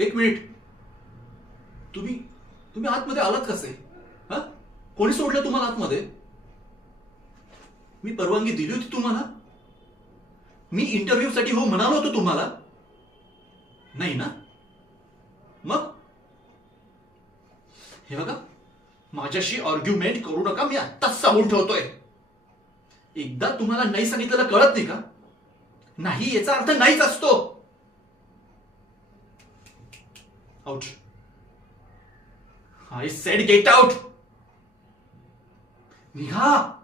एक मिनिट. तुम्ही तुम्ही आतमध्ये आलात कसे? हा, कोणी सोडलं तुम्हाला आतमध्ये? मी परवानगी दिली होती तुम्हाला? मी इंटरव्ह्यू साठी हो म्हणालो होतो तुम्हाला? नाही ना? मग हे बघा, माझ्याशी आर्ग्युमेंट करू नका. मी आत्ताच सांगून ठेवतोय. एकदा तुम्हाला नाही सांगितलेलं कळत नाही का? नाही याचा अर्थ नाहीच असतो. Out. I said get out. निघा.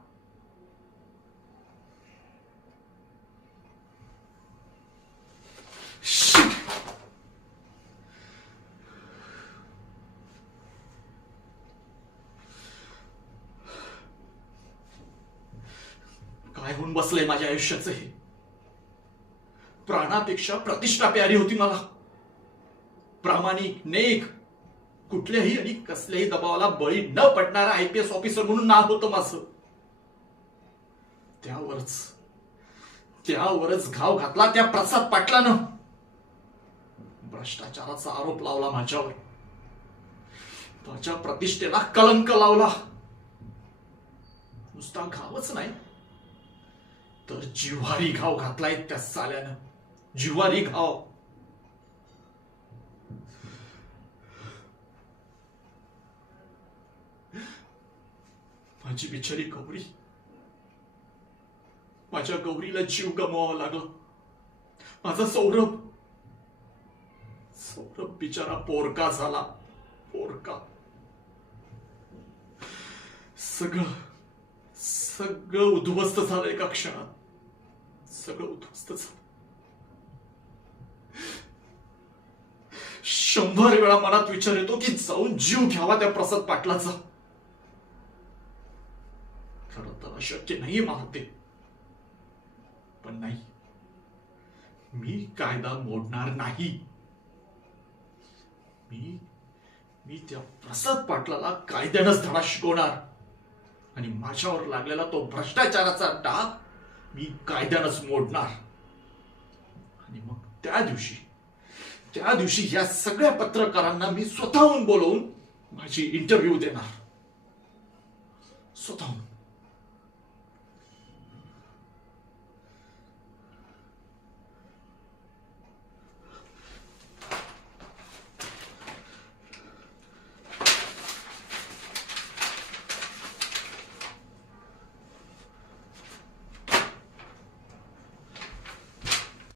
Shit. काय होऊन बसलंय माझ्या आयुष्याचं हे? प्राणापेक्षा प्रतिष्ठा प्यारी होती मला. प्रामाणिक, नेक, कुठल्याही आणि कसल्याही दबावाला बळी न पडणारा IPS ऑफिसर म्हणून नाव होतं माझं. त्यावरच घाव घातला त्या प्रसाद पाटलानं. भ्रष्टाचाराचा आरोप लावला माझ्यावर. माझ्या प्रतिष्ठेला कलंक लावला. नुसता घावच नाही तर जिव्हारी घाव घातलाय त्या साल्यानं. जिव्हारी घाव. माझी बिचारी गौरी. माझ्या गौरीला जीव गमवावा लागला. माझा सौरभ बिचारा पोरका झाला. पोरका. सगळं उद्ध्वस्त झालं एका क्षणात. सगळं उद्ध्वस्त झालं. 100 वेळा मनात विचार येतो की जाऊन जीव घ्यावा त्या प्रसाद पाटलाचा. खरं तर अशक्य नाही मला ते. पण नाही, मी कायदा मोडणार नाही. मी त्या प्रसाद पाटलाला कायद्यानंच धडा शिकवणार. आणि माझ्यावर लागलेला तो भ्रष्टाचाराचा डाग मी कायद्यानंच मोडणार. आणि मग त्या दिवशी या सगळ्या पत्रकारांना मी स्वतःहून बोलवून माझी इंटरव्ह्यू देणार. स्वतःहून.